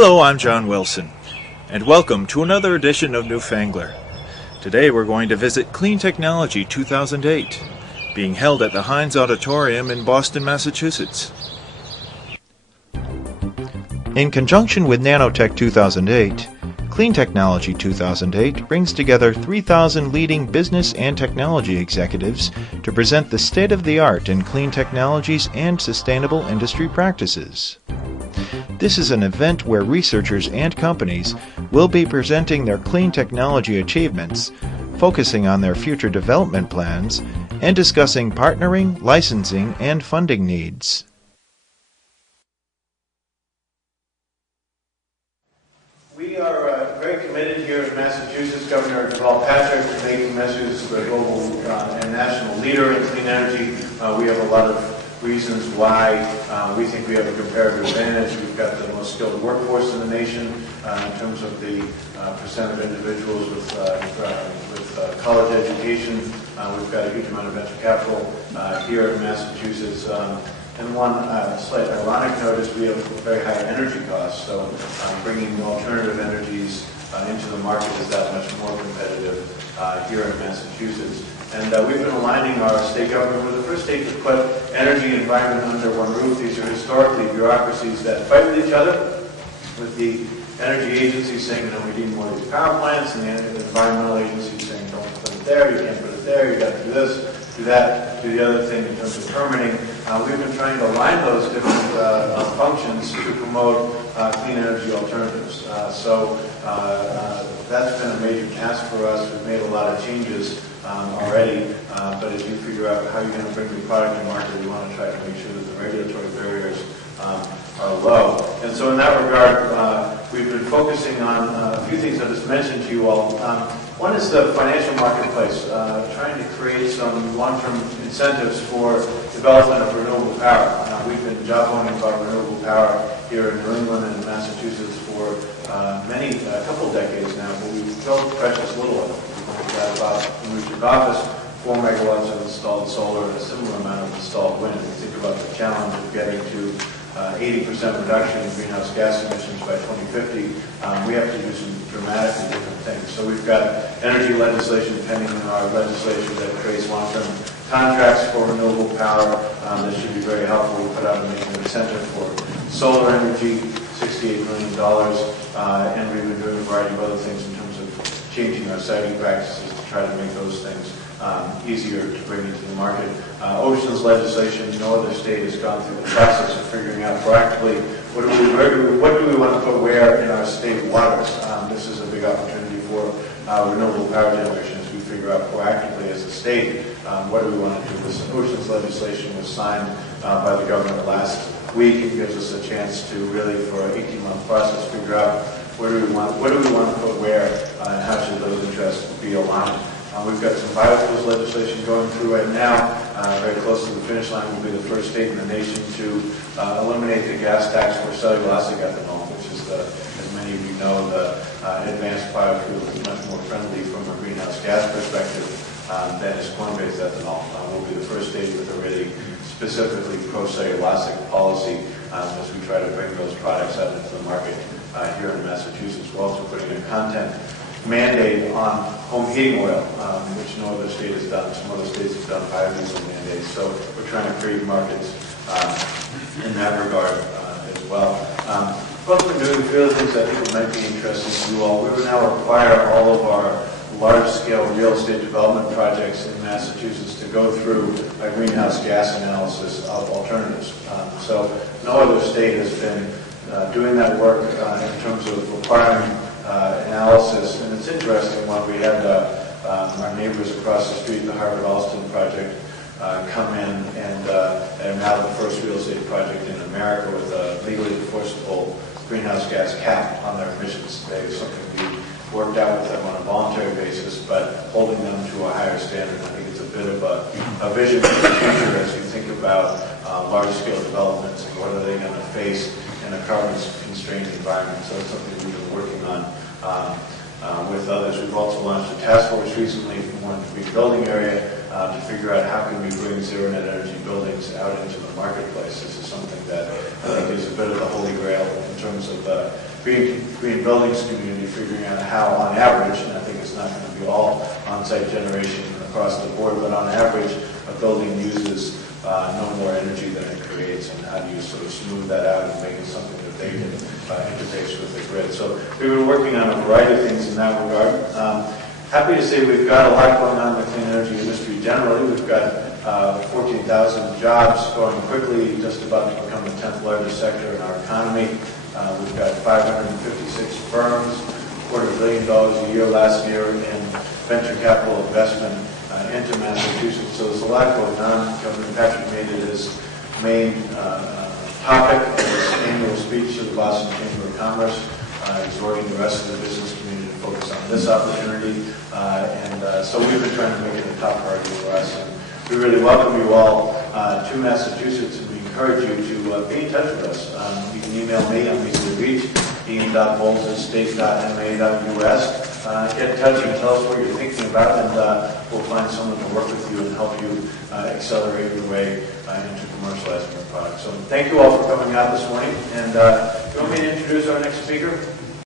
Hello, I'm John Wilson, and welcome to another edition of Newfangler. Today we're going to visit Clean Technology 2008, being held at the Heinz Auditorium in Boston, Massachusetts. In conjunction with Nanotech 2008, Clean Technology 2008 brings together 3,000 leading business and technology executives to present the state-of-the-art in clean technologies and sustainable industry practices. This is an event where researchers and companies will be presenting their clean technology achievements, focusing on their future development plans, and discussing partnering, licensing, and funding needs. We are very committed here in Massachusetts, Governor Paul Patrick, to making Massachusetts a global and national leader in clean energy. We have a lot of reasons why we think we have a comparative advantage. We've got the most skilled workforce in the nation in terms of the percent of individuals with college education. We've got a huge amount of venture capital here in Massachusetts. And one slight ironic note is we have very high energy costs, so bringing alternative energies into the market is that much more competitive here in Massachusetts. And we've been aligning our state government. We're the first state to put energy and environment under one roof. These are historically bureaucracies that fight with each other, with the energy agency saying, you know, we need more of these power plants, and the environmental agency saying, don't put it there, you can't put it there, you got to do this, do that, do the other thing in terms of permitting. We've been trying to align those different functions to promote clean energy alternatives. So that's been a major task for us. We've made a lot of changes already, but as you figure out how you're going to bring the product to market, you want to try to make sure that the regulatory barriers are low. And so in that regard, we've been focusing on a few things I just mentioned to you all. One is the financial marketplace, trying to create some long-term incentives for development of renewable power. We've been job owning about renewable power here in New England and Massachusetts for a couple decades now, but we've built precious little of it. We've got about, when we took office, 4 megawatts of installed solar and a similar amount of installed wind. We think about the challenge of getting to 80% reduction in greenhouse gas emissions by 2050, we have to do some dramatically different things. So we've got energy legislation pending in our legislation that creates long-term contracts for renewable power. That should be very helpful. We put out a major incentive for solar energy, $68 million, and we've been doing a variety of other things in terms of changing our siting practices to try to make those things easier to bring into the market. Oceans legislation, no other state has gone through the process of figuring out proactively what do we want to put where in our state waters. This is a big opportunity for renewable power generation as we figure out proactively as a state what do we want to do. This oceans legislation was signed by the governor last week. It gives us a chance to really, for an 18-month process, figure out what do we want to put where and how should those interests be aligned. We've got some biofuels legislation going through right now. Very close to the finish line. We'll be the first state in the nation to eliminate the gas tax for cellulosic ethanol, which is, as many of you know, the advanced biofuel is much more friendly from a greenhouse gas perspective than is corn-based ethanol. We'll be the first state with a really specifically pro-cellulosic policy as we try to bring those products out into the market here in Massachusetts. We're also putting a content mandate on home heating oil, which no other state has done. Some other states have done biodiesel mandates. So we're trying to create markets in that regard as well. What we're doing, a few other things I think might be interesting to you all. We will now require all of our large-scale real estate development projects in Massachusetts to go through a greenhouse gas analysis of alternatives. So no other state has been doing that work in terms of requiring analysis. And it's interesting when we had our neighbors across the street, the Harvard Alston project, come in and are now the first real estate project in America with a legally enforceable greenhouse gas cap on their emissions. It's something we worked out with them on a voluntary basis, but holding them to a higher standard. I think it's a bit of a vision for the future as you think about large-scale developments and what are they going to face in a carbon-constrained environment. So it's something we've been working on with others. We've also launched a task force recently from one big building area to figure out how can we bring zero net energy buildings out into the marketplace. This is something that I think is a bit of the holy grail in terms of green buildings community, figuring out how, on average, and I think it's not going to be all on-site generation across the board, but on average, a building uses no more energy than it creates, and how do you sort of smooth that out and make it something that they can interface with the grid. So we've been working on a variety of things in that regard. Happy to say we've got a lot going on in the clean energy industry generally. We've got 14,000 jobs growing quickly, just about to become the 10th largest sector in our economy. We've got 556 firms, $250 million a year last year in venture capital investment into Massachusetts. So there's a lot going on. Governor Patrick made it his main topic in his annual speech to the Boston Chamber of Commerce, exhorting the rest of the business community to focus on this opportunity. So we've been trying to make it a top priority for us. And we really welcome you all to Massachusetts, and we encourage you to be in touch with us. You can email me, I'm easy to reach, ian.bowles@state.ma.us. Get in touch and tell us what you're thinking about, and we'll find someone to work with you and help you accelerate your way into commercializing your product. So thank you all for coming out this morning. And do you want me to introduce our next speaker?